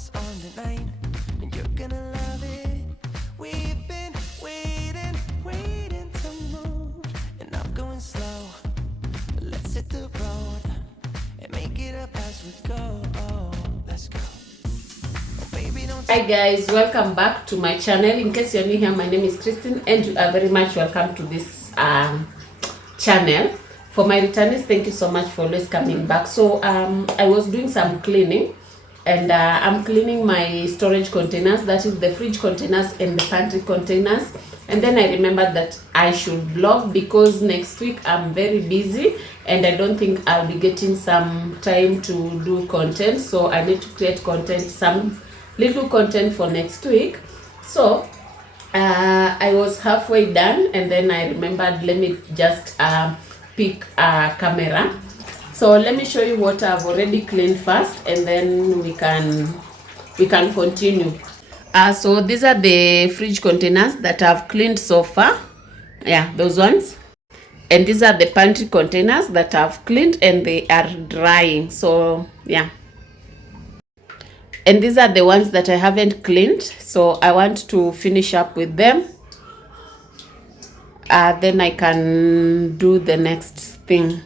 us on the line, and you're gonna love it. We've been waiting to move, and I'm going slow. Let's hit the road and make it up as we go. Oh, let's go. Oh, baby, don't. Hi guys, welcome back to my channel. In case you're new here, my name is Christine and you are very much welcome to this channel. For my returnees, thank you so much for always coming back. So I was doing some cleaning, and I'm cleaning my storage containers, that is the fridge containers and the pantry containers. And then I remembered that I should vlog because next week I'm very busy and I don't think I'll be getting some time to do content. So I need to create content, some little content for next week. So I was halfway done and then I remembered, let me just pick a camera. So let me show you what I've already cleaned first, and then we can continue. So these are the fridge containers that I've cleaned so far. Yeah, those ones. And these are the pantry containers that I've cleaned and they are drying. So yeah. And these are the ones that I haven't cleaned. So I want to finish up with them. Then I can do the next thing.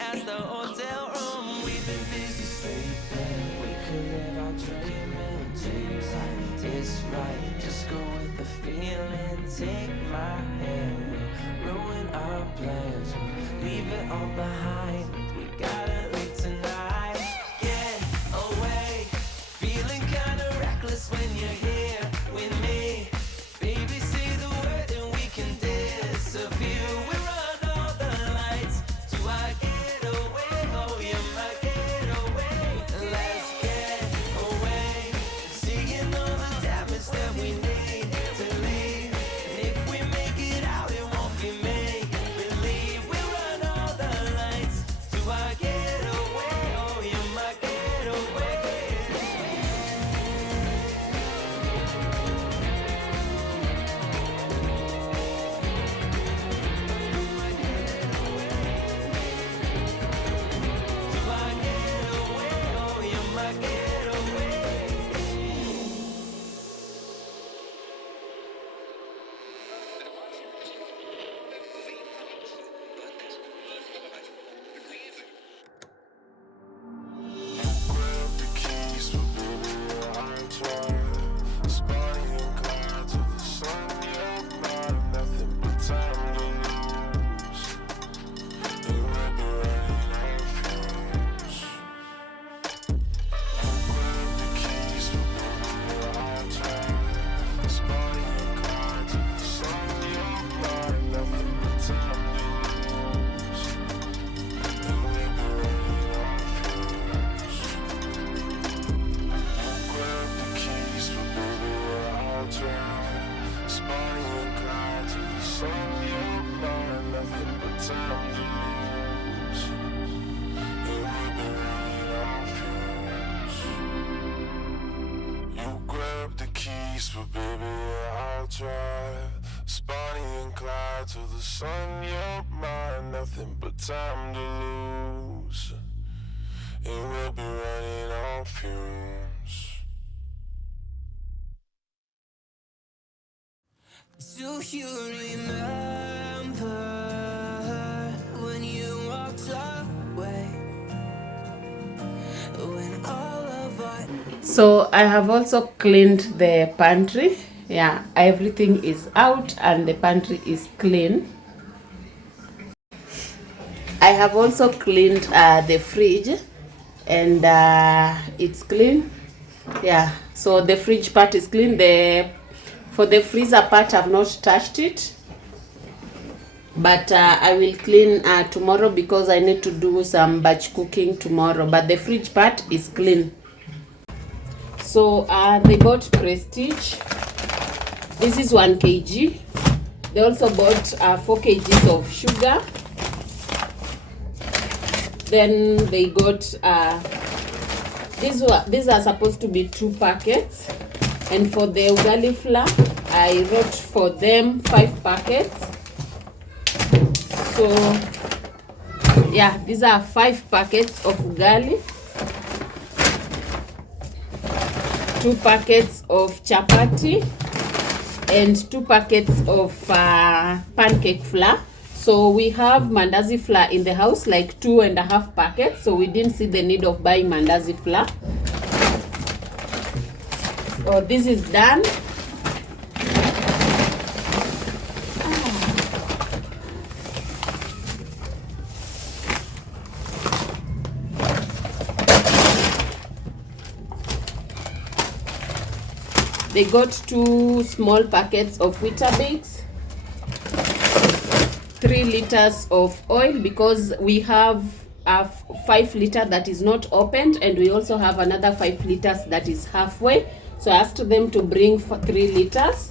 At the hotel room, we've been busy sleeping. We could live our dream and dreams like this, right? Just go with the feeling, take my hand. We'll ruin our plans, we'll leave it all behind. We gotta leave tonight, get away. Feeling kinda reckless when you're here with me. Baby, say the word and we can disappear. We run all the lights to our but baby, I'll drive. Spotty and Clyde to the sun, you're mine. Nothing but time to lose, and we'll be running on fumes. Do you remember when you walked away? When all of our... So I have also cleaned the pantry. Yeah, everything is out and the pantry is clean. I have also cleaned the fridge, and it's clean. Yeah, so the fridge part is clean. For the freezer part, I've not touched it, but I will clean tomorrow because I need to do some batch cooking tomorrow. But the fridge part is clean. So they bought Prestige. This is 1 kg. They also bought 4 kgs of sugar. Then they got these are supposed to be 2 packets. And for the ugali flour, I wrote for them 5 packets. So yeah, these are 5 packets of ugali, 2 packets of chapati, and 2 packets of pancake flour. So we have mandazi flour in the house, like 2.5 packets, so we didn't see the need of buying mandazi flour. So this is done. They got 2 small packets of Weetabix, 3 liters of oil, because we have a 5 liter that is not opened, and we also have another 5 liters that is halfway. So I asked them to bring for 3 liters.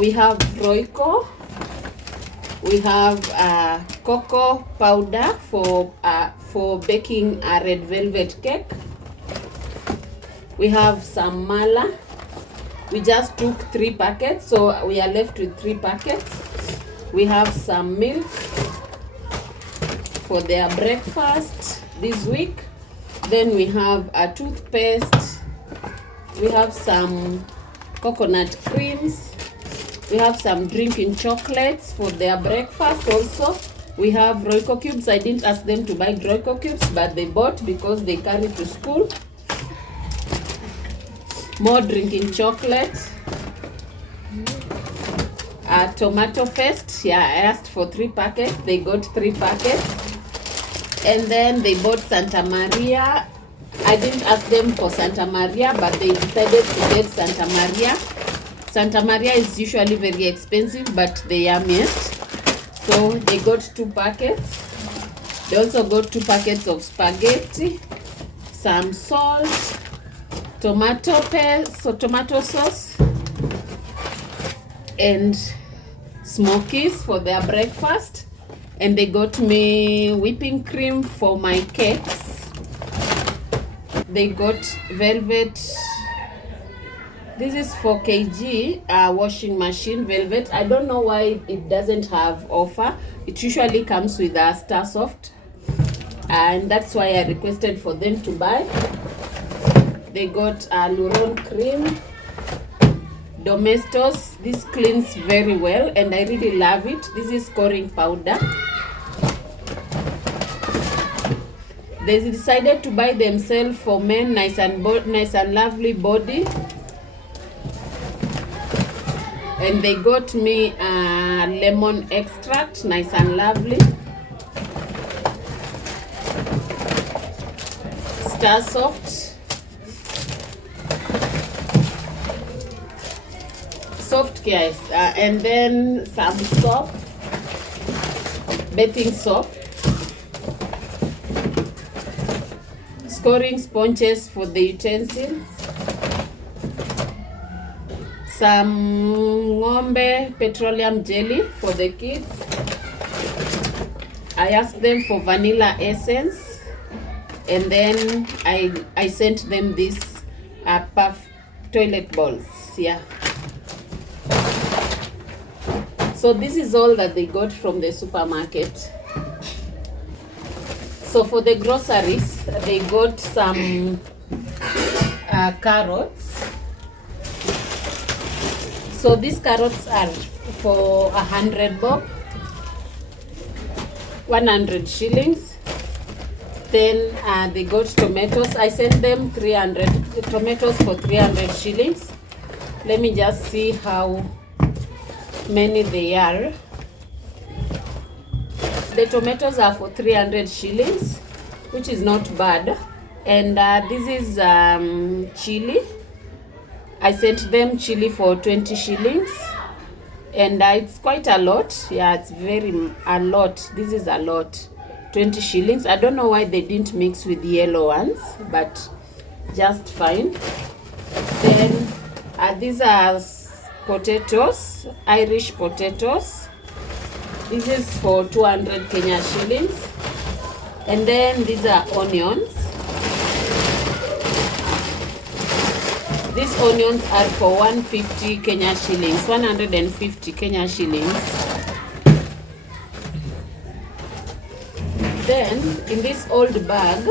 We have Royco. We have cocoa powder for baking a red velvet cake. We have some mala. We just took 3 packets, so we are left with 3 packets. We have some milk for their breakfast this week. Then we have a toothpaste. We have some coconut creams. We have some drinking chocolates for their breakfast also. We have Royco cubes. I didn't ask them to buy Royco cubes, but they bought because they carry to school. More drinking chocolate. Tomato paste. Yeah, I asked for 3 packets. They got 3 packets. And then they bought Santa Maria. I didn't ask them for Santa Maria, but they decided to get Santa Maria. Santa Maria is usually very expensive, but the yummiest. So they got 2 packets. They also got 2 packets of spaghetti, some salt, tomato paste, so tomato sauce, and smokies for their breakfast. And they got me whipping cream for my cakes. They got velvet. This is 4 kg washing machine velvet. I don't know why it doesn't have offer. It usually comes with a Star Soft, and that's why I requested for them to buy. They got a Luron cream, Domestos. This cleans very well, and I really love it. This is scoring powder. They decided to buy themselves for men nice and lovely body. And they got me lemon extract, nice and lovely. Star Soft. Soft care. And then some soap, bathing soap. Scoring sponges for the utensils. Some ng'ombe petroleum jelly for the kids. I asked them for vanilla essence, and then I sent them this puff toilet balls. Yeah. So this is all that they got from the supermarket. So for the groceries, they got some carrots. So these carrots are for 100 bob, 100 shillings. Then they got tomatoes. I sent them 300 tomatoes for 300 shillings. Let me just see how many they are. The tomatoes are for 300 shillings, which is not bad. And this is chili. I sent them chili for 20 shillings, and it's quite a lot. Yeah, it's a lot. This is a lot. 20 shillings. I don't know why they didn't mix with yellow ones, but just fine. Then these are potatoes, Irish potatoes. This is for 200 Kenya shillings. And then these are onions. These onions are for 150 Kenya shillings, 150 Kenya shillings. then in this old bag,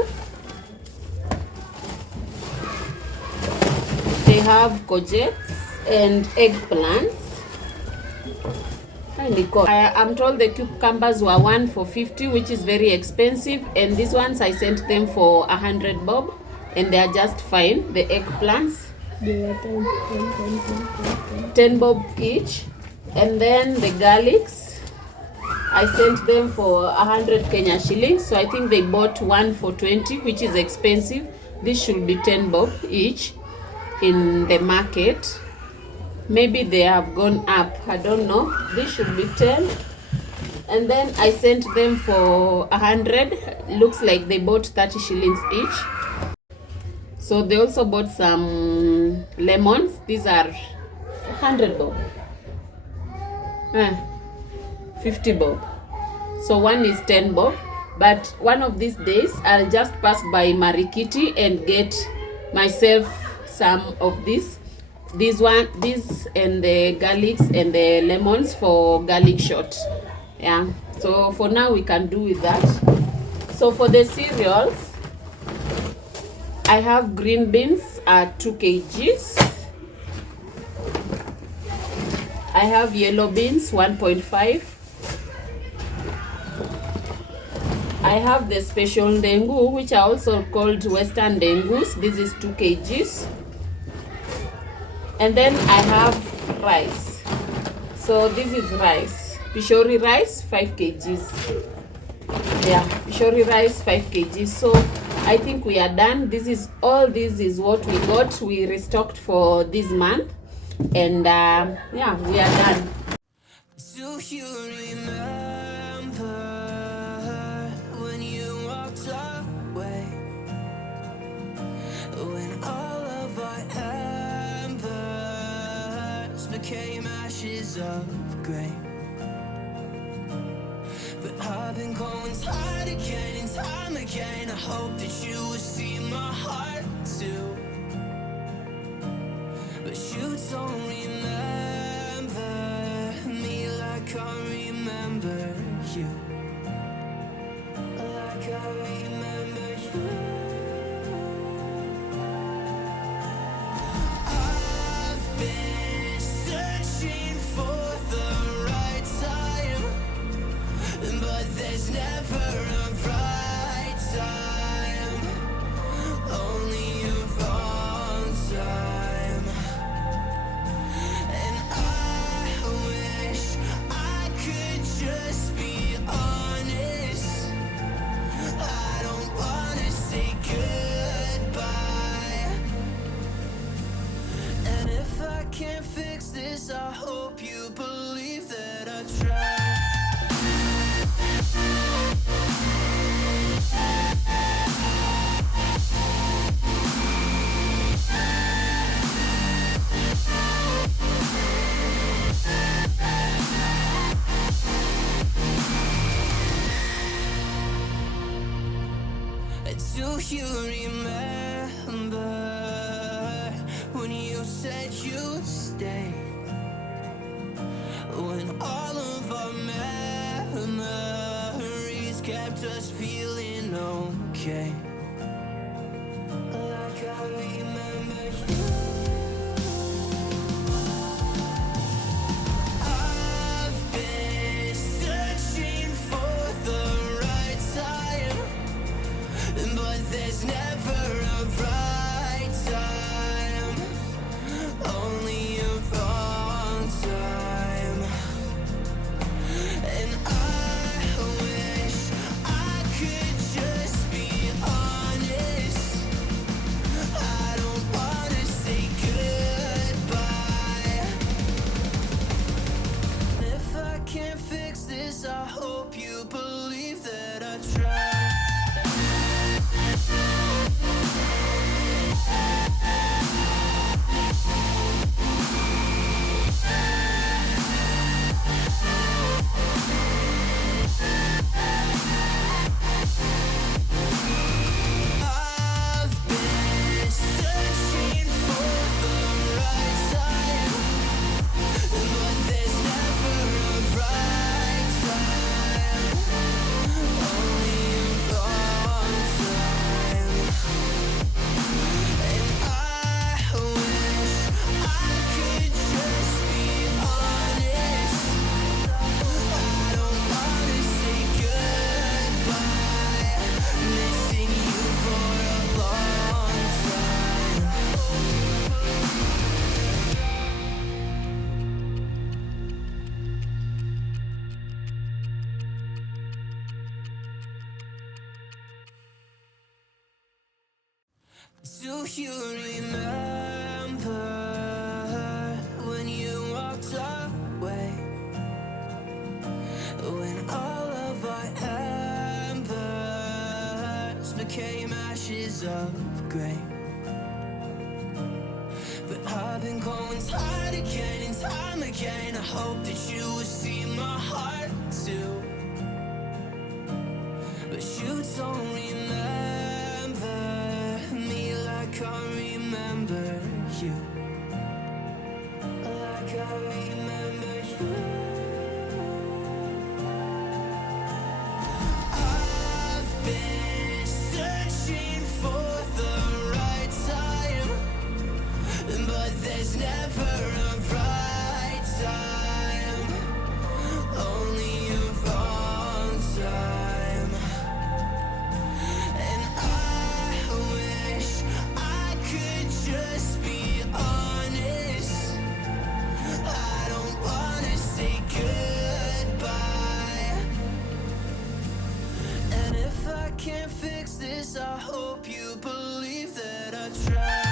they have courgettes and eggplants. I'm told the cucumbers were 1 for 50, which is very expensive, and these ones I sent them for 100 bob, and they are just fine. The eggplants, They are 10 bob each, and then the garlics, I sent them for 100 Kenya shillings, so I think they bought 1 for 20, which is expensive. This should be 10 bob each in the market. Maybe they have gone up, I don't know. This should be 10. And then I sent them for 100. Looks like they bought 30 shillings each. So they also bought some lemons. These are 100 bob. 50 bob. So one is 10 bob. But one of these days, I'll just pass by Marikiti and get myself some of this. These and the garlics and the lemons for garlic shot. Yeah, so for now we can do with that. So for the cereals, I have green beans at 2 kgs. I have yellow beans 1.5. I have the special dengu, which are also called western dengus. This is 2 kgs. And then I have rice. So this is rice. Pishori rice, 5 kgs. Yeah, Pishori rice, 5 kgs. So I think we are done. This is what we got. We restocked for this month. And yeah, we are done. Do you remember when you walked away? When all of our embers became ashes of grey. But I've been going time again and time again. I hope that you will see my heart too. But you don't remember me like I remember you. Like I remember you. I've been searching for the right time, but there's never a right time, only a wrong time. And I wish I could just be honest. I don't wanna say goodbye. And if I can't fix this, I hope you believe that I tried. Do you remember when you said you'd stay? When all of our memories kept us feeling okay. Like I remember you. I've been searching for the right time, but there's never a right time, only a wrong time. And I wish I could just be honest. I don't wanna say Do you remember when you walked away? When all of our embers became ashes of grey. But I've been going time again and time again. I hope that you will see my heart too. But you don't remember me like I remember you. Like I remember you. I've been searching for the right time, but there's never a right time, only a wrong time. And I wish I could just be honest. I don't wanna say goodbye. And if I can't fix this, I hope you believe that I tried.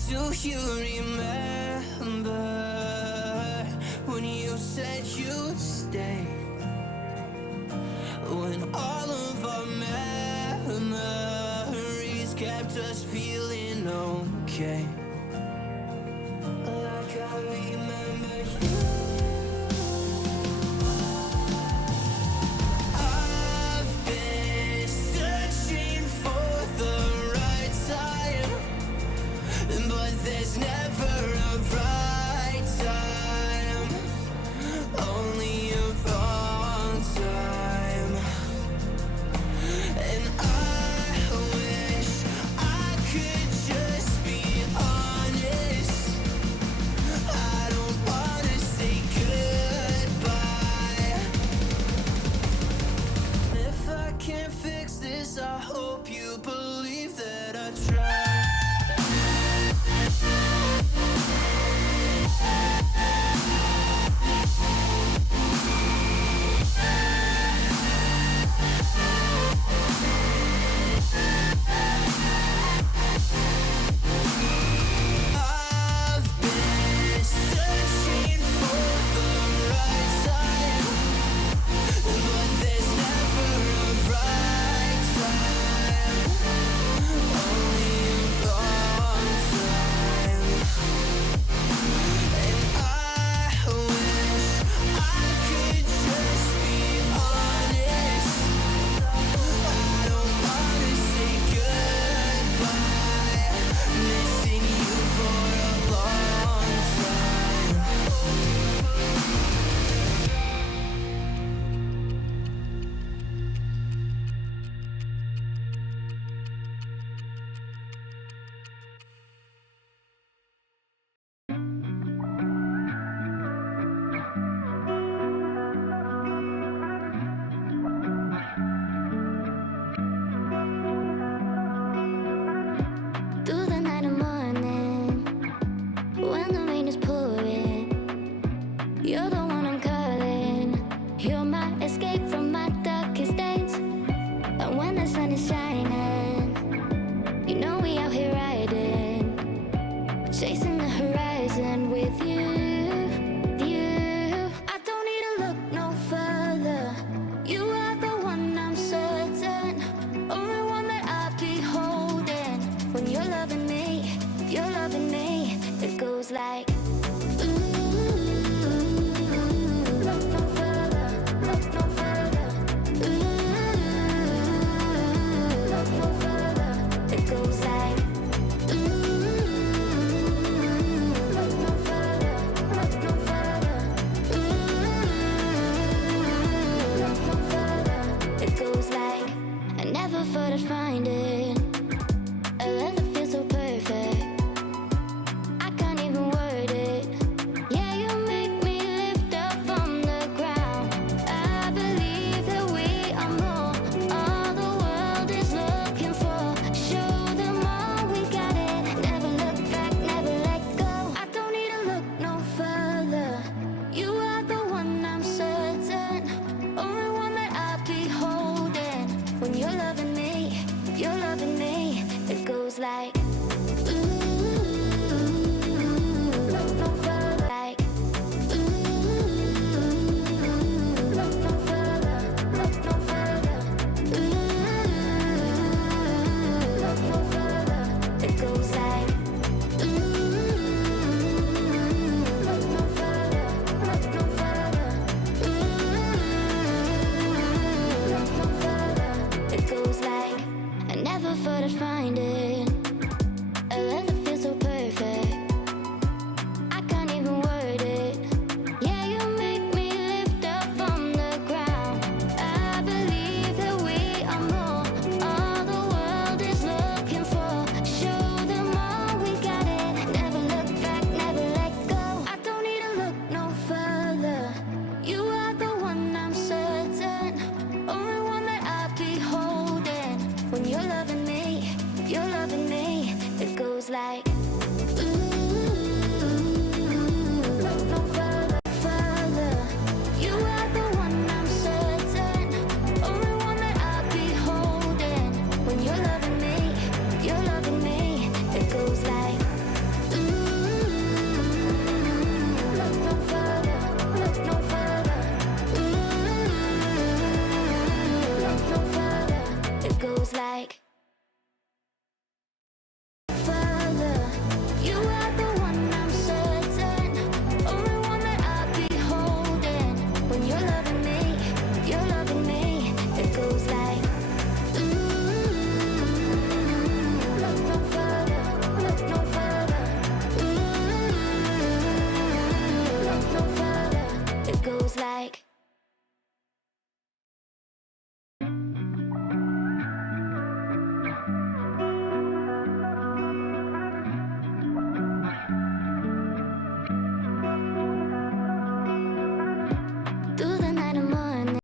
Do you remember when you said you'd stay? When all of our memories kept us feeling okay. Like I remember you. I've been searching for the right time, but there's never a right time, only a wrong time. And I wish I could just be honest. I don't wanna say goodbye. If I can't fix this, I hope you believe that I tried. I've been searching for the right time, but there's never a right time, only a wrong time. And I wish I could just be honest. I don't wanna say goodbye. Missing you for a long time. Through the night and morning, when the rain is pouring, you're the one I'm calling. You're my escape from my darkest days. And when the sun is shining, you know we out here riding, chasing the horizon with you. I don't need to look no further. You are the one I'm certain, only one that I'll be holding. When you're loving me, it goes like ooh, look no further, look no further. Ooh, look no further. It goes like ooh, look no further, look no further. Ooh, look no further. It goes like I never thought I'd find it. A love that feels so perfect. I can't even word it. goes like, ooh, look no further. Like, ooh, look no further. Look no further. Ooh, look no further. It goes like, ooh, look no further. Look no further. Ooh, look no further. It goes like, I never thought I'd find it. A love that feels so perfect. I can't even word it. Yeah, you make me lift up from the ground. I believe that we are more. All the world is looking for. Show them all we got it. Never look back, never let go. I don't need to look no further. You are the one, I'm certain. Only one that I'll be holding. When you're loving me, it goes like,